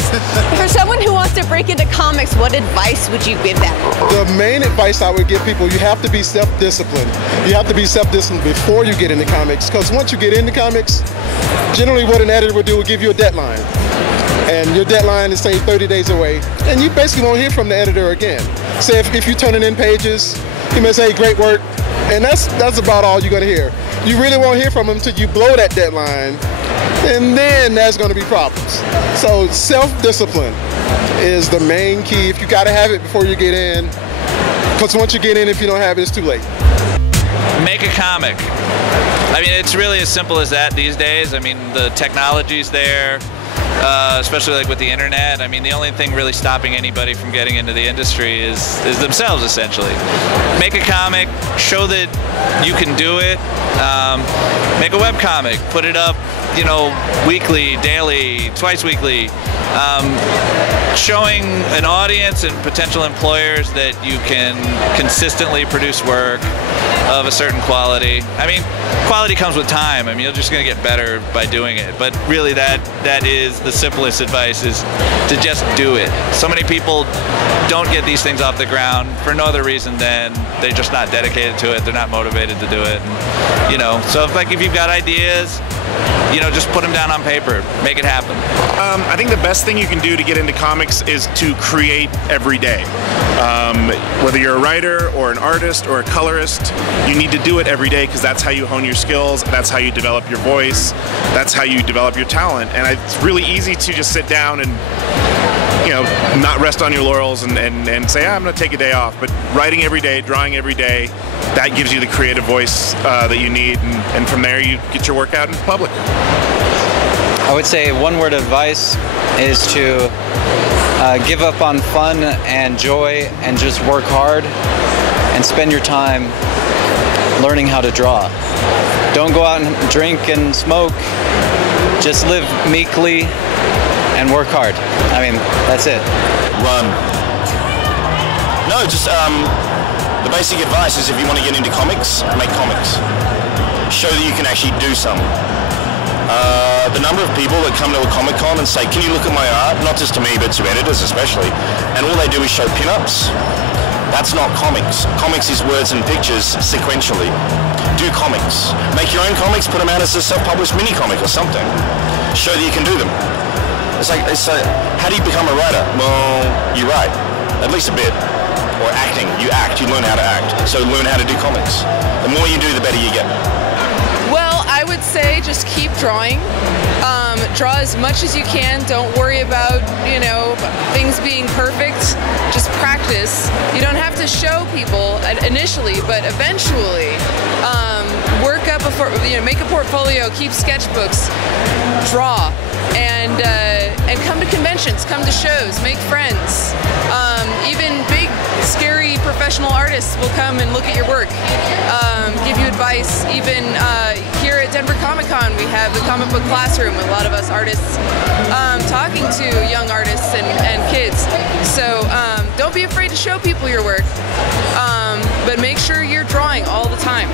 For someone who wants to break into comics, what advice would you give them? The main advice I would give people, you have to be self-disciplined. You have to be self-disciplined before you get into comics, because once you get into comics, generally what an editor would do will give you a deadline. And your deadline is, say, 30 days away, and you basically won't hear from the editor again. Say if you're turning in pages, he may say, great work, and that's about all you're going to hear. You really won't hear from him until you blow that deadline, and then there's going to be problems. So self-discipline is the main key. If you got to have it before you get in, because once you get in, if you don't have it, it's too late. Make a comic. I mean, it's really as simple as that these days. I mean, the technology's there. Especially like with the internet. I mean, the only thing really stopping anybody from getting into the industry is themselves, essentially. Make a comic, show that you can do it. Make a web comic, put it up, you know, weekly, daily, twice weekly. Showing an audience and potential employers that you can consistently produce work of a certain quality. I mean, quality comes with time. I mean, you're just going to get better by doing it. But really, that is the simplest advice, is to just do it. So many people don't get these things off the ground for no other reason than they're just not dedicated to it. They're not motivated to do it. And, you know, so if you've got ideas, you know, just put them down on paper. Make it happen. I think the best thing you can do to get into comics is to create every day. Whether you're a writer or an artist or a colorist, you need to do it every day, because that's how you hone your skills, that's how you develop your voice, that's how you develop your talent. And it's really easy to just sit down and, you know, not rest on your laurels and say, I'm going to take a day off. But writing every day, drawing every day, that gives you the creative voice that you need, and from there you get your work out in public. I would say one word of advice is to give up on fun and joy and just work hard and spend your time learning how to draw. Don't go out and drink and smoke. Just live meekly and work hard. I mean, that's it. Run. No, just the basic advice is, if you want to get into comics, make comics. Show that you can actually do some. The number of people that come to a Comic-Con and say, can you look at my art? Not just to me, but to editors especially. And all they do is show pin-ups. That's not comics. Comics is words and pictures sequentially. Do comics. Make your own comics, put them out as a self-published mini-comic or something. Show that you can do them. It's like, how do you become a writer? Well, you write, at least a bit. Or acting. You act, you learn how to act. So learn how to do comics. The more you do, the better you get. Well, I would say just keep drawing. Draw as much as you can. Don't worry about, you know, things being perfect. Just practice. You don't have to show people initially, but eventually work up make a portfolio, keep sketchbooks, draw, and come to conventions, come to shows, make friends. Even big, scary professional artists will come and look at your work, give you advice. Even here at Denver Comic-Con, we have the comic book classroom with a lot of us artists talking to young artists and kids. So don't be afraid to show people your work, but make sure you're drawing all the time.